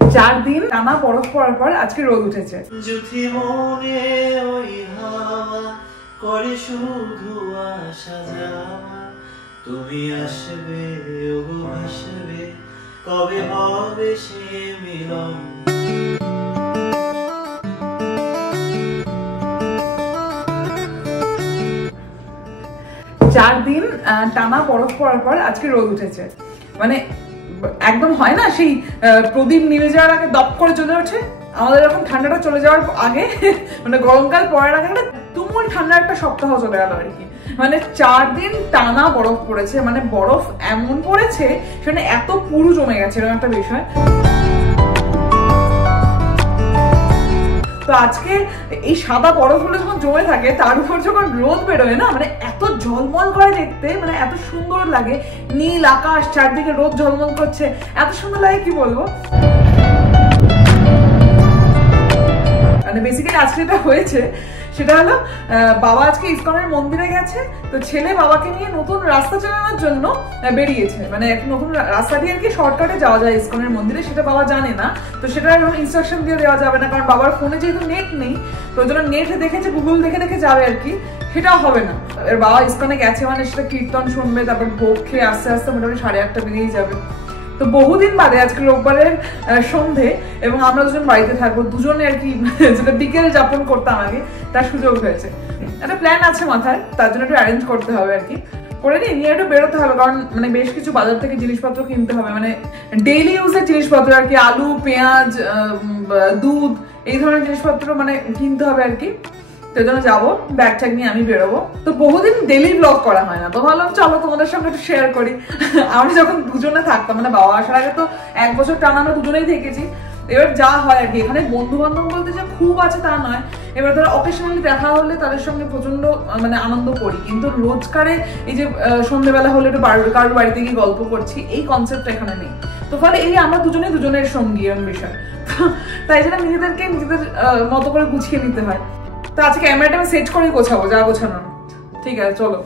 4 দিন টানা বরফ পড়ার পর আজকে রোদ উঠেছে। যদি মনে ওই হাওয়া করে শুধু আসা যাওয়া, তুমি আসবে ও আসবে, কবে হবে সে মিলন। 4 দিন টানা বরফ পড়ার পর আজকে রোদ উঠেছে। মানে একদম হয় না সেই প্রদীপ নিভে যাওয়ার আগে দপ করে চলে ওঠে, আমাদের এরকম ঠান্ডাটা চলে যাওয়ার আগে মানে গরমকাল পড়ার আগে একটা তুমুল ঠান্ডা একটা সপ্তাহ চলে গেল আর কি। মানে 4 দিন টানা বরফ পড়েছে, মানে বরফ এমন পড়েছে সেখানে এত পুরু জমে গেছে এরকম একটা বিষয়। তো আজকে এই সাদা বরফগুলো যখন জমে থাকে তার উপর যখন রোদ বেরোয় না, মানে এত ঝলমল করে দেখতে, মানে এত সুন্দর লাগে। নীল আকাশ, চারদিকে রোদ ঝলমল করছে, এত সুন্দর লাগে কি বলবো। মানে বেসিক্যালি আজকে যেটা হয়েছে সেটা হলো বাবা আজকে ইসকনের মন্দিরে গেছে, তো ছেলে বাবাকে নিয়ে নতুন রাস্তা চালানোর জন্য বেরিয়েছে। মানে এক নতুন রাস্তা দিয়ে আর কি শর্টকাটে যাওয়া যায় ইসকনের মন্দিরে, সেটা বাবা জানে না, তো সেটা ইনস্ট্রাকশন দিয়ে দেওয়া যাবে না, কারণ বাবার ফোনে যেহেতু নেট নেই, তো ওই জন্য নেটে দেখেছে, গুগল দেখে দেখে যাবে আর কি, সেটাও হবে না। এর বাবা ইসকনে গেছে মানে সেটা কীর্তন শুনবে, তারপর ভোগ খেয়ে আস্তে আস্তে মোটামুটি 8:30 বেরিয়ে যাবে। তো বহুদিন বাদে আজকে রোববারের সন্ধে এবং আমরা দুজন বাড়িতে থাকবো, দুজনে আর কি যেটা বিকেল যাপন করতাম আগে তার সুযোগ হয়েছে। একটা প্ল্যান আছে মাথায়, তার জন্য একটু অ্যারেঞ্জ করতে হবে আর কি, করে নিয়ে একটু বেরোতে হবে, কারণ মানে বেশ কিছু বাজার থেকে জিনিসপত্র কিনতে হবে, মানে ডেইলি ইউজের জিনিসপত্র আর কি, আলু, পেঁয়াজ, দুধ, এই ধরনের জিনিসপত্র মানে কিনতে হবে আর কি। তো এই জন্য যাবো, ব্যাগ ট্যাগ নিয়ে আমি বেরোবো। তো বহুদিন ডেইলি ব্লগ করা হয় না, তো ভাবলাম চলো তোমাদের সঙ্গে একটু শেয়ার করি। আমি যখন দুজনে থাকতাম, মানে বাবা আসার আগে তো 1 বছর টানা আমরা দুজনেই থেকেছি। এবার যা হয় আর কি, এখানে বন্ধু বান্ধব বলতে যে খুব আছে তা নয়, এবার ধরো অকেশনালি দেখা হলে তাদের সঙ্গে প্রচন্ড মানে আনন্দ করি, কিন্তু রোজকারে এই যে সন্ধ্যেবেলা হলে একটু কারোর বাড়িতে গিয়ে গল্প করছি, এই কনসেপ্টটা এখানে নেই। তো ফলে এই আমরা দুজনের সঙ্গী এরকম বিষয়, তাই জন্য নিজেদেরকে নিজেদের মতো করে গুছিয়ে নিতে হয়। তো আজকে ক্যামেরাটা আমি সেট করে গোছাবো, যা গোছানো। ঠিক আছে চলো।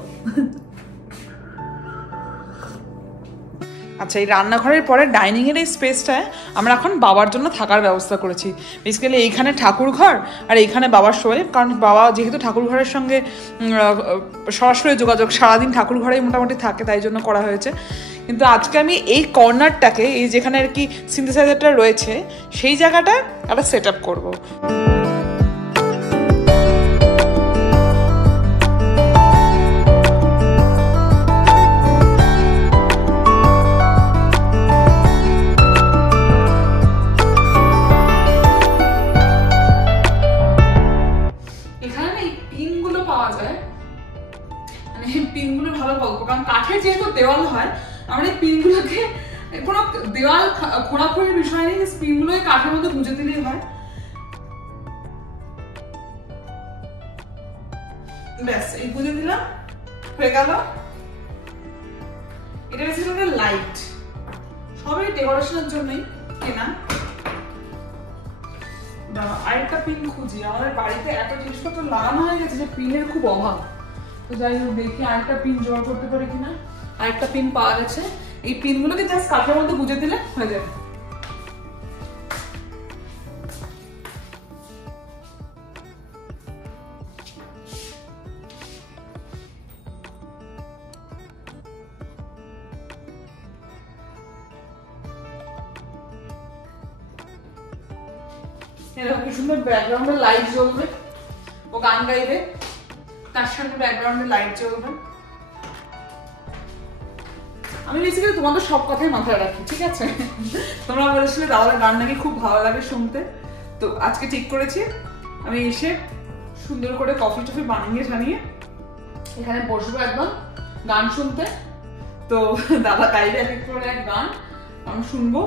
আচ্ছা, এই রান্নাঘরের পরে ডাইনিং এর এই স্পেসটায় আমরা এখন বাবার জন্য থাকার ব্যবস্থা করেছি। বেসিক্যালি এইখানে ঠাকুর ঘর আর এইখানে বাবার শোয়, কারণ বাবা যেহেতু ঠাকুর ঘরের সঙ্গে সরাসরি যোগাযোগ, সারাদিন ঠাকুর ঘরেই মোটামুটি থাকে, তাই জন্য করা হয়েছে। কিন্তু আজকে আমি এই কর্নারটাকে, এই যেখানে আর কি সিনথেসাইজারটা রয়েছে, সেই জায়গাটা একটা সেট আপ করবো। পিনগুলো ভালো গল্প, কারণ কাঠের যেহেতু দেওয়াল হয়, আমরা এই পিনগুলোকে কোনো দেওয়াল খোঁড়াখুড়ির বিষয় নেই, পিনগুলোকে কাঠের মধ্যে গুঁজে দিলেই হয়। ব্যাস, এই গুঁজে দিলাম, হয়ে গেল। এটা বেসিক্যালি লাইট, সবই ডেকোরেশনের জন্যই কেনা। আরেকটা পিন খুঁজি, আমাদের বাড়িতে এত জিনিসপত্র লাগানো হয়ে গেছে যে পিনের খুব অভাব। তো যাই হোক, দেখি আরেকটা পিন জোগাড় করতে পারি কিনা। আরেকটা পিন পাওয়া গেছে, এই পিনগুলোকে জাস্ট কাঠের মধ্যে গুঁজে দিলে হয়ে যাবে। এরকম কি সুন্দর ব্যাকগ্রাউন্ডে লাইট জ্বলবে, ও গান গাইবে, তার সামনে ব্যাকগ্রাউন্ডে লাইট জ্বলবে। আমি বেসিক্যালি তোমাদের সব কথাই মাথায় রাখি, ঠিক আছে? তোমরা বলেছিলে দাদার গান নাকি খুব ভালো লাগে শুনতে, তো আজকে ঠিক করেছি আমি এসে সুন্দর করে কফি টফি বানিয়ে এখানে বসবো একদম গান শুনতে। তো দাদা গাইবে এক এক করে এক গান, আমি শুনবো,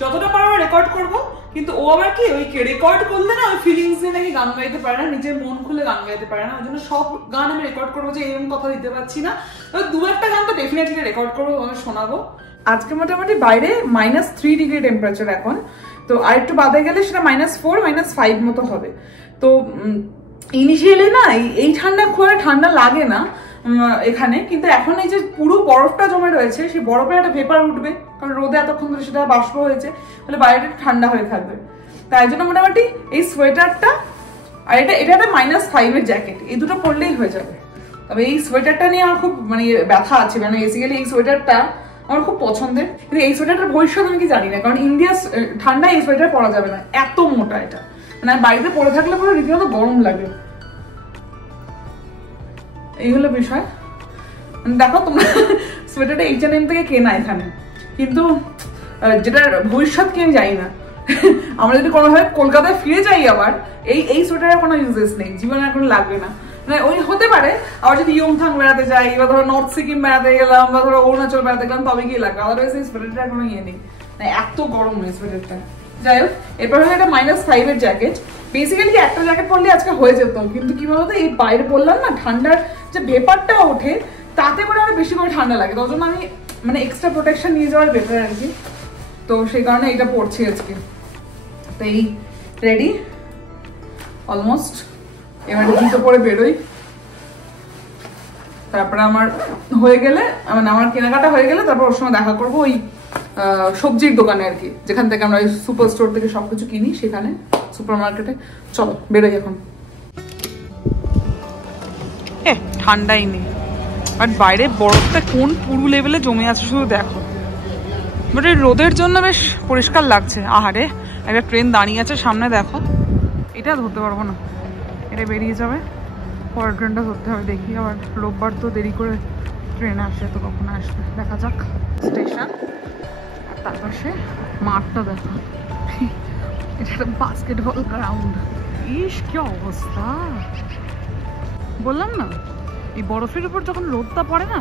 যতটা পারবো রেকর্ড করবো। কিন্তু ও আবার কি, ওই রেকর্ড করলে না ওই ফিলিংস দিয়ে নাকি গান গাইতে পারে না, নিজের মন খুলে গান গাইতে পারে না, ওই জন্য সব গান আমি রেকর্ড করবো যে এরকম কথা দিতে পারছি না। তবে 2-1টা গান তো ডেফিনেটলি রেকর্ড করবো, আমি শোনাবো। আজকে মোটামুটি বাইরে -3 ডিগ্রি টেম্পারেচার এখন, তো আর একটু বাদে গেলে সেটা -4 -5 মতো হবে। তো ইনিশিয়ালি না এই ঠান্ডা খুব ঠান্ডা লাগে না এখানে, কিন্তু এখন এই যে পুরো বরফটা জমে রয়েছে, সেই বরফের একটা ভেপার উঠবে, কারণ রোদে এতক্ষণ ধরে সেটা বাষ্প হয়েছে, তাহলে বাইরেটা ঠান্ডা হয়ে থাকবে। তাই জন্য মোটামুটি এই সোয়েটারটা আর এটা একটা -5 জ্যাকেট, এই দুটো পরলেই হয়ে যাবে। তবে এই সোয়েটারটা নিয়ে আমার খুব মানে ব্যথা আছে, মানে বেসিক্যালি এই সোয়েটারটা আমার খুব পছন্দের, কিন্তু এই সোয়েটারটার ভবিষ্যৎ আমি কি জানি না, কারণ ইন্ডিয়া ঠান্ডায় এই সোয়েটার পরা যাবে না, এত মোটা এটা, মানে বাড়িতে পরে থাকলে পুরো রীতিমতো গরম লাগে। এই হলো বিষয়। দেখো তোমরা সোয়েটারটা H&M থেকে কেনা এখানে, কিন্তু যেটার ভবিষ্যৎ কি আমি জানি না। আমরা যদি কোনোভাবে কলকাতায় ফিরে যাই আবার, এই সোয়েটারের কোনো ইউজেস নেই, জীবনে আর কোনো লাগবে না। মানে ওই হতে পারে আবার যদি ইয়ংথাং বেড়াতে যাই, বা ধরো নর্থ সিকিম বেড়াতে গেলাম, বা ধরো অরুণাচল বেড়াতে গেলাম, তবে গিয়ে লাগবে, আদারওয়াইজ এই সোয়েটারটার কোনো ইয়ে নেই, এত গরম এই সোয়েটারটা। যাই হোক, এরপর হলো একটা -5 জ্যাকেট। বেসিক্যালি একটা জ্যাকেট পরলে আজকে হয়ে যেত, কিন্তু কি বলতো এই বাইরে পরলাম না, ঠান্ডার যে ভেপারটা ওঠে তাতে করে আরো বেশি করে ঠান্ডা লাগে, তার জন্য আমি মানে এক্সট্রা প্রোটেকশন নিয়ে যাওয়ার বেটার আর কি। তো সেই কারণে এটা পরছি আজকে। তো এই রেডি অলমোস্ট, এবার জুতো পরে বেরোই। তারপরে আমার হয়ে গেলে, মানে আমার কেনাকাটা হয়ে গেলে তারপর ওর সময় দেখা করবো ওই সবজির দোকানে আর কি, যেখান থেকে আমরা ওই সুপার স্টোর থেকে সবকিছু কিনি, সেখানে সুপার মার্কেটে। চলো বেরোই এখন। ঠান্ডাই নেই, বাট বাইরে বরফটা কোন পুরু লেভেলে জমে আছে শুধু দেখো। বাট এই রোদের জন্য বেশ পরিষ্কার লাগছে। আহারে, একটা ট্রেন দাঁড়িয়ে আছে সামনে, দেখো। এটা ধরতে পারবো না, এটা বেরিয়ে যাবে, পরের ট্রেনটা ধরতে হবে। দেখি আবার রোববার তো দেরি করে ট্রেন আসে, তো কখন আসবে দেখা যাক। স্টেশন, আর তার পাশে মাঠটা দেখো, এটা একটা বাস্কেটবল গ্রাউন্ড। ইস কি অবস্থা, বললাম না এই বরফের উপর যখন রোদটা পড়ে না,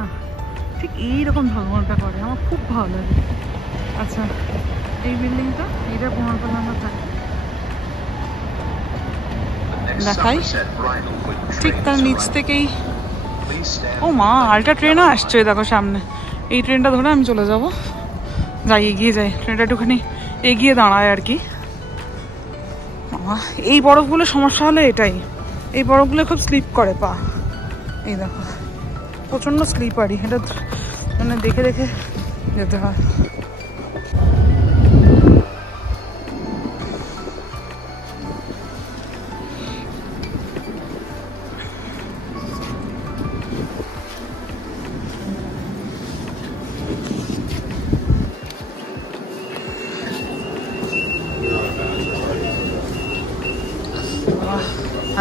ঠিক এইরকম ঝলমলটা করে, আমার খুব ভালো লাগে। আচ্ছা, এই বিল্ডিংটা, এটা পুনর্কল্যাণে থাকে, দেখাই ঠিক তার নিচ থেকেই। ও মা, আরেকটা ট্রেনও আসছে দেখো সামনে, এই ট্রেনটা ধরে আমি চলে যাব। যাই, এগিয়ে যাই, ট্রেনটা একটুখানি এগিয়ে দাঁড়ায় আর কি। এই বরফগুলো সমস্যা হলো এটাই, এই বরফগুলো খুব স্লিপ করে পা, এই দেখো প্রচন্ড স্লিপারি, এটা মানে দেখে দেখে যেতে হয়।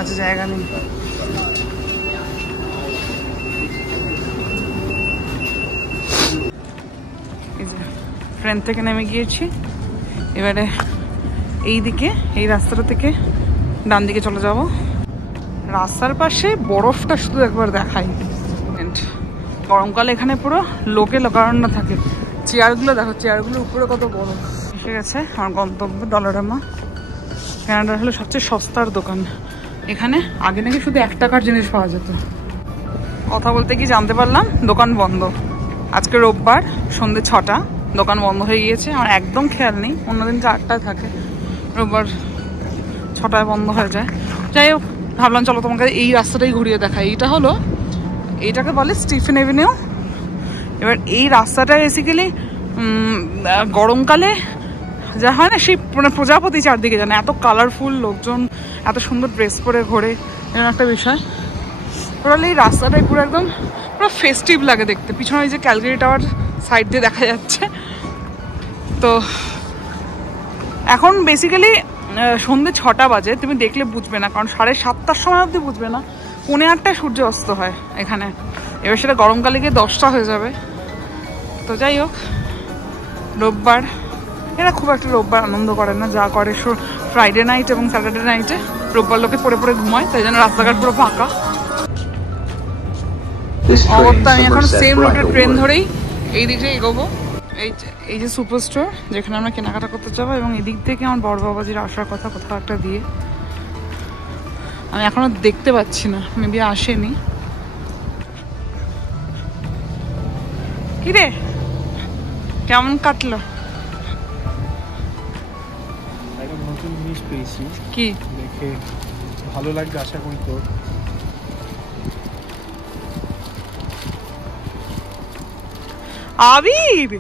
আচ্ছা, জায়গা নেই। ট্রেন থেকে নেমে গিয়েছি, এবারে এই দিকে, এই রাস্তাটা থেকে ডান দিকে চলে যাব। রাস্তার পাশে বরফটা শুধু একবার দেখাই। গরমকালে এখানে পুরো লোকে লোকারণ্য থাকে। চেয়ারগুলো দেখো, চেয়ারগুলোর উপরে কত বরফ। এসে গেছে আমার গন্তব্য ডলারামা। কানাডার হলো সবচেয়ে সস্তার দোকান। এখানে আগে নাকি শুধু 1 টাকার জিনিস পাওয়া যেত। কথা বলতে কি জানতে পারলাম দোকান বন্ধ। আজকে রোববার, সন্ধ্যে 6টা, দোকান বন্ধ হয়ে গিয়েছে। আমার একদম খেয়াল নেই, অন্যদিন 4টায় থাকে, রোববার 6টায় বন্ধ হয়ে যায়। যাই হোক, ভাবলাম চলো তোমাকে এই রাস্তাটাই ঘুরিয়ে দেখাই। এইটা হলো, এইটাকে বলে স্টিফেন এভিনিউ। এবার এই রাস্তাটা বেসিক্যালি গরমকালে যা হয় না, সেই মানে প্রজাপতি চারদিকে জানে, এত কালারফুল লোকজন, এত সুন্দর ড্রেস পরে ঘোরে, এরকম একটা বিষয়। টোটালি এই রাস্তাটাই পুরো একদম পুরো ফেস্টিভ লাগে দেখতে। পিছনে ওই যে ক্যালগারি টাওয়ার সাইড দিয়ে দেখা যাচ্ছে। তো এখন বেসিক্যালি সন্ধ্যে 6টা বাজে, তুমি দেখলে বুঝবে না, কারণ 7:30টার সময় অবধি বুঝবে না, 8:45টায় সূর্য অস্ত হয় এখানে। এবার সেটা গরমকালে গিয়ে 10টা হয়ে যাবে। তো যাই হোক, রোববার, এরা খুব একটা রোববার আনন্দ করে না, যা করে ফ্রাইডে নাইট এবং স্যাটারডে নাইটে। রোববার লোকে পরে পরে ঘুমায়, তাই জন্য রাস্তাঘাট পুরো ফাঁকা। অবস্থা, আমি এখন সেম রুটের ট্রেন ধরেই এই দিকে এগোবো। এই যে সুপার স্টোর, যেখানে আমরা কেনাকাটা করতে যাবো, এবং এদিক থেকে আমার বড় বাবাজির আসার কথা কোথাও একটা দিয়ে। আমি এখনো দেখতে পাচ্ছি না, মেবি আসেনি। কিরে, কেমন কাটলো? একটা নতুন জিনিস পেয়েছি, কি দেখে ভালো লাগবে আশা করি। তোর আবির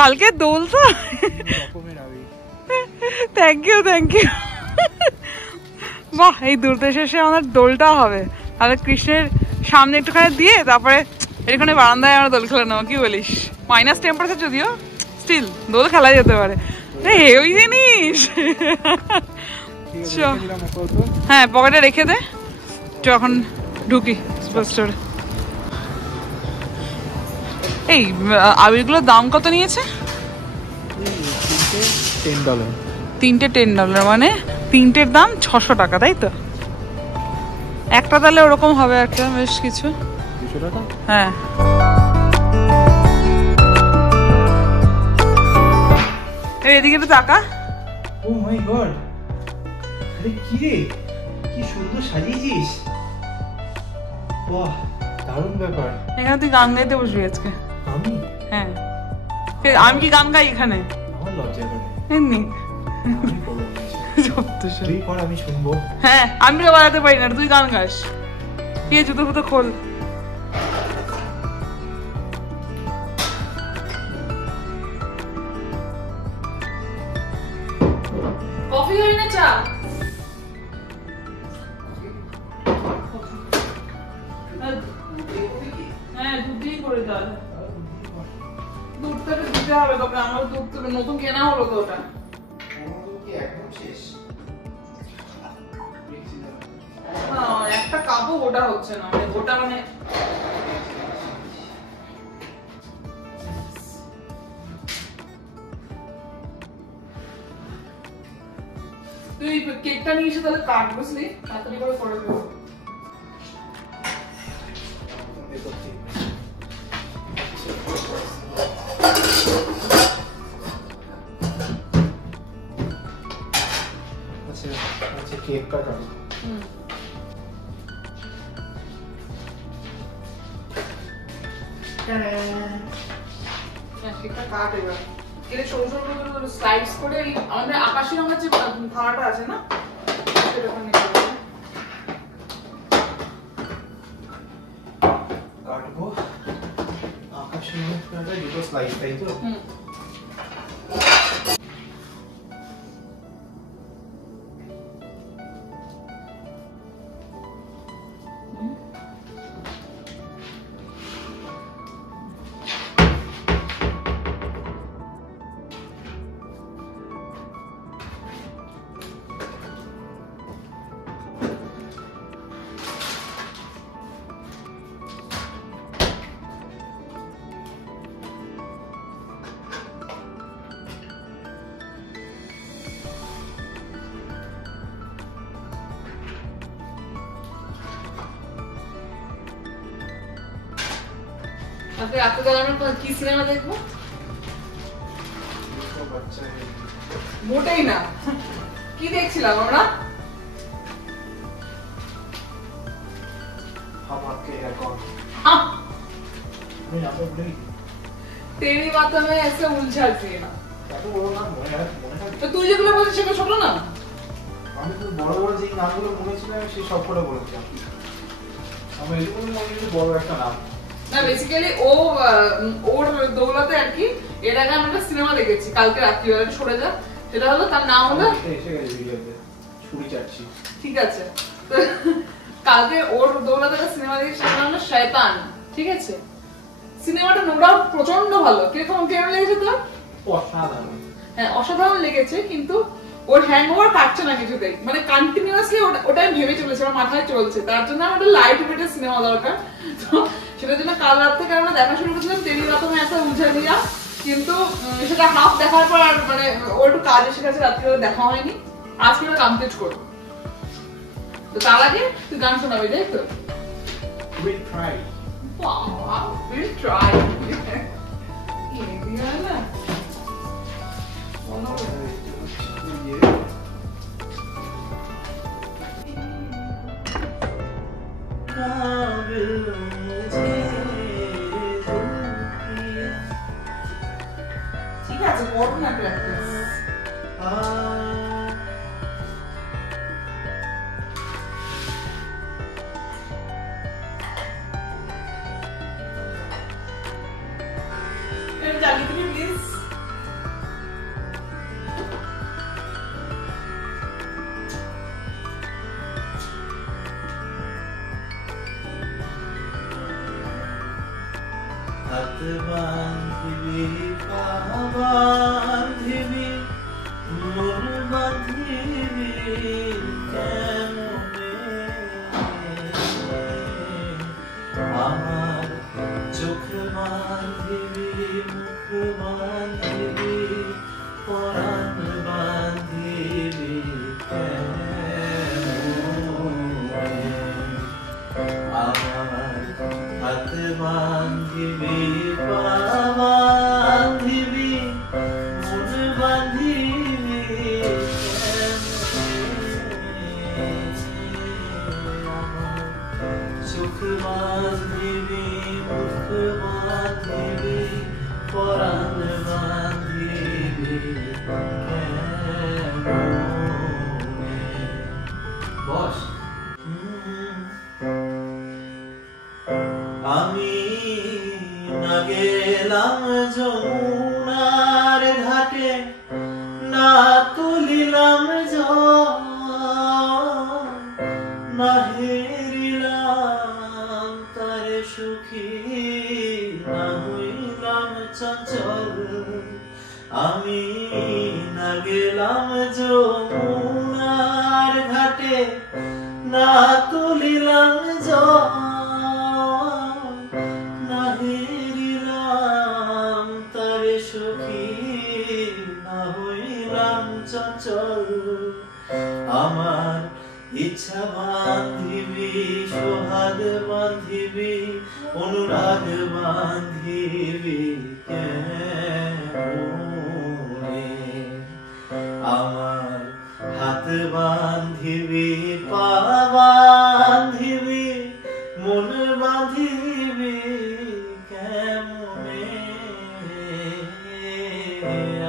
কালকে দোল তো রকমের আবেগ। থ্যাংক ইউ বাহ, এই দূরদেশ এসে আমাদের দোলটা হবে। তাহলে কৃষ্ণের সামনে একটুখানি দিয়ে তারপরে এখানে বারান্দায় আমরা দোল খেলে নেবো, কি বলিস? মাইনাস টেম্পারেচার যদিও, স্টিল দোল খেলা যেতে পারে। ওই জিনিস হ্যাঁ পকেটে রেখে দে, যখন ঢুকি সুপার স্টোরে। এই আবিরগুলোর দাম কত নিয়েছে? $10। তিনটে $10, মানে তিনটের দাম 600 টাকা, তাই তো? একটা তাহলে ওরকম হবে একটা বেশ কিছু। 200 টাকা? হ্যাঁ। এদিকে একটু তাকা। ও মাই গড, আরে কি রে, কি সুন্দর সাজিয়েছিস। বাহ, দারুণ ব্যাপার। এখানে তুই গান গাইতে বসবি আজকে? আমি? হ্যাঁ। আমি কি গান গাই এখানে? আমার লজ্জা করে। এমনি আমি করবো না। তুই কর, আমি শুনবো। হ্যাঁ, আমি তো বাজাতে পারি না, তুই গান গাস। কি জুতো ফুতো খোল। কফি হই না চা? হ্যাঁ, দুধই করে দাও। দুধটা দিতে হবে তোকে, আমার দুধ তো নতুন কেনা হলো তো ওটা। একটা কাপও ওটা হচ্ছে না, মানে ওটা মানে তুই কেকটা নিয়ে এসে তাহলে কাট, বুঝলি? তাড়াতাড়ি করে করে দেবো। আচ্ছা কেক কাটাবো। কেকটা কাট এবার। কেটে সরু সরু করে স্লাইস করে আমাদের আকাশি রঙের যে থালাটা আছে না, সেটা ওখানে কাটবো। আকাশি রঙের দুটো স্লাইস, তাই তো? আজকে রাত্রেবেলা আমরা কি সিনেমা দেখবো? মোটেই না। কি দেখছিলাম আমরা? তেরি বাত মে ऐसे उलझा जीना। তো তুই যেগুলো বলছিস সেগুলো ছোট না? আমি তো বড় বড় যে নামগুলো মনে ছিল সেই সব করে বলেছিলাম। আমি এগুলো মনে ছিল বড় একটা নাম। না বেসিক্যালি ওর দৌলতে আর কি এর আগে আমরা একটা সিনেমা দেখেছি কালকে রাত্রিবেলা, সরে যা। সেটা হলো, তার নাম হলো এসে গেছে ভিডিওতে ছুরি চাটছি। ঠিক আছে, কালকে ওর দৌলতে একটা সিনেমা দেখেছি, সেটার নাম হলো শয়তান। ঠিক আছে, সিনেমাটা নো ডাউট প্রচন্ড ভালো। কেমন লেগেছে তোর? অসাধারণ। হ্যাঁ অসাধারণ লেগেছে, কিন্তু ওর হ্যাংওভার কাটছে না কিছুতেই, মানে কন্টিনিউয়াসলি ওটা আমি ভেবে চলেছে, আমার মাথায় চলছে। তার জন্য আমার একটা লাইট ওয়েটের সিনেমা দরকার। তো সেটার জন্য কাল রাত থেকে আমরা দেখা শুরু করেছিলাম তেরি বাতমে এসে উলঝা দিয়া, কিন্তু সেটা হাফ দেখার পর আর মানে ওর একটু কাজ এসে গেছে, রাত্রিবেলা দেখা হয়নি। আজকে ওটা কমপ্লিট করবো। তো তার আগে তুই গান শোনাবি, তাই তো? We'll try. Wow, we'll try. না ঠিক আছে, করবো না প্র্যাকটিস। চালিয়ে দিবি প্লিজ। হাত বাঁধিবি পা বাঁধিবি মন বাঁধিবি কেমনে আমার চোখ বাঁধিবি মুখ বাঁধিবি পরাণ বাঁধিবি আমার হাত বাঁধিবি পা বাঁধিবি মন বাঁধিবি আমার চোখ বাঁধিবি মুখ বাঁধিবি পরাণ বাঁধিবি বস আমি না গেলাম যমুনার ঘাটে না তুলিলাম জল না হেরিলাম তারে সুখী না হইলাম চঞ্চল আমি না গেলাম যমুনার ঘাটে না তুলিলাম জল না হেরিলাম তারে সুখী না হইলাম চঞ্চল আমার ইচ্ছা বাঁধিবি সোহাগ বাঁধিবি অনুরাগ বাঁধিবি কেমনে আমার হাত বাঁধিবি পা বাঁধিবি মন বাঁধিবি কেমনে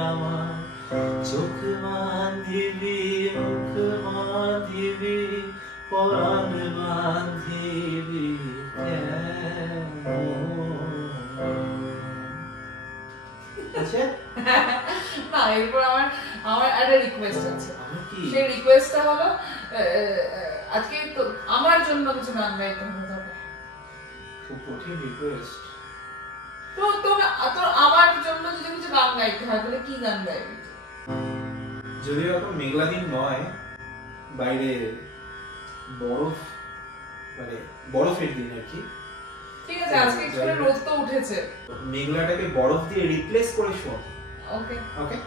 আমার চোখ বাঁধিবি মুখ বাঁধিবি পরাণ বাঁধিবি না এরপর আমার একটা রিকোয়েস্ট আছে। সেই রিকোয়েস্টটা হলো আজকে তো আমার জন্য কিছু গান গাইতে হবে। খুব কঠিন রিকোয়েস্ট। তো আমার জন্য যদি কিছু গান গাইতে হয় তাহলে কি গান গাইবি? যদিও এখন মেঘলা দিন নয়, বাইরে বরফ মানে বরফের দিন আর কি। ঠিক আছে, আজকে একটু রোদ তো উঠেছে, মেঘলাটাকে বরফ দিয়ে রিপ্লেস করে শোন। ওকে ওকে।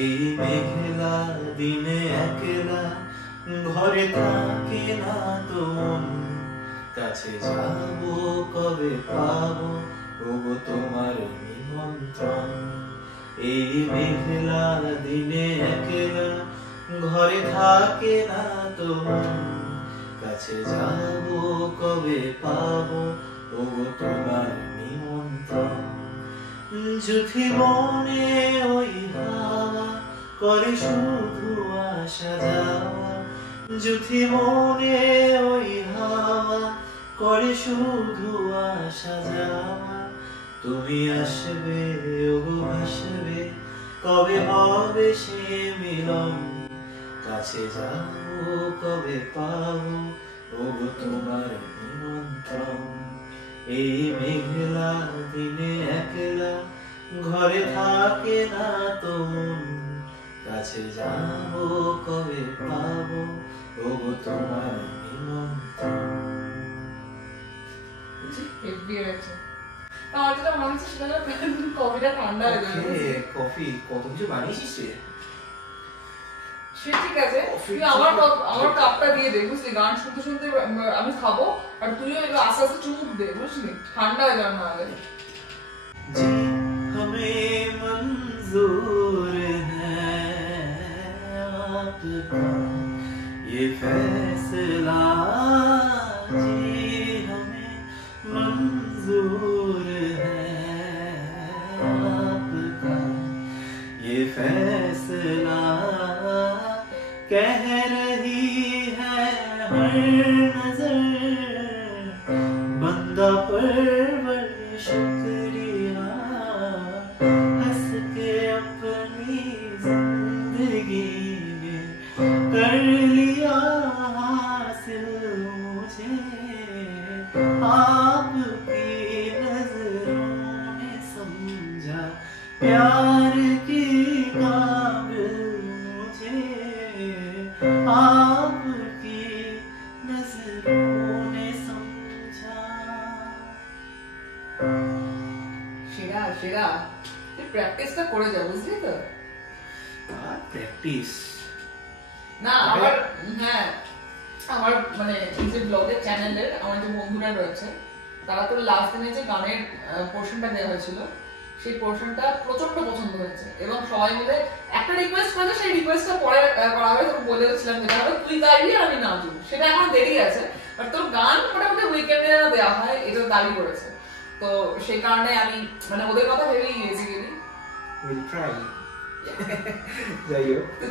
এই মেঘলা দিনে একলা ঘরে থাকে না তো মন, কাছে যাবো কবে পাবো ওগো তোমার নিমন্ত্রণ। এই মেঘলা দিনে একলা ঘরে থাকে না তো মন, কাছে যাবো কবে পাবো ওগো তোমার নিমন্ত্রণ। যুথি মনে ওই হাওয়া করে শুধু আসা যাওয়া, যুথি মনে ওই হাওয়া করে শুধু আসা যাওয়া। তুমি আসবে ওগো আসবে কবে হবে সে মিলন, কাছে যাবো কবে পাবো ওগো তোমার নিমন্ত্রণ। এই মেঘলা দিনে একলা ঘরে থাকে না তো মন, কাছে যাবো কবে পাবো ওগো তোমার নিমন্ত্রণ। আমার যেটা মনে হচ্ছে সেটা কফিটা ঠান্ডা হয়ে যাবে। কফি কত কিছু বানিয়েছিস রে। সে ঠিক আছে, তুই আমার কাপটা দিয়ে দে বুঝলি, গান শুনতে শুনতে আমি খাবো আর তুইও একটু আস্তে আস্তে চুমুক দে বুঝলি, ঠান্ডা হয়ে যাবে নাহলে। जी हमें मंजूर है आपका ये फैसला, जी हमें मंजूर है आपका ये फैसला। कह रही है हर नजर बंदा परवर शुक्रिया, हंस के अपनी जिंदगी में कर लिया हासिल मुझे प्यार की काबिल मुझे आपकी नजरों ने समझा। সেরা সেরা তুই প্র্যাকটিসটা করে যা বুঝলি তো প্র্যাকটিস না আমার হ্যাঁ আমার মানে এই যে ব্লগের চ্যানেলের আমার যে বন্ধুরা রয়েছে তারা তো লাস্ট দিনে যে গানের পোর্শনটা দেওয়া হয়েছিল সেই পোর্শনটা প্রচন্ড পছন্দ হয়েছে এবং সবাই মিলে একটা রিকোয়েস্ট করেছে সেই রিকোয়েস্টটা পরে করা হবে তোকে বলে দিয়েছিলাম যেটা হবে তুই গাইবি আর আমি নাচবো সেটা এখন দেরি আছে বাট তোর গান মোটামুটি উইকেন্ডে দেওয়া হয় এটা দাবি করেছে তো সেই কারণে আমি মানে ওদের কথা ভেবেই বেসিক্যালি উইল ট্রাই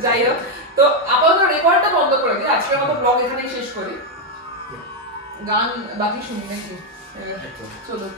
যাই হোক তো আপাতত রেকর্ডটা বন্ধ করে দিই আজকের মতো ব্লগ এখানেই শেষ করি গান বাকি শুনি নাকি চলুক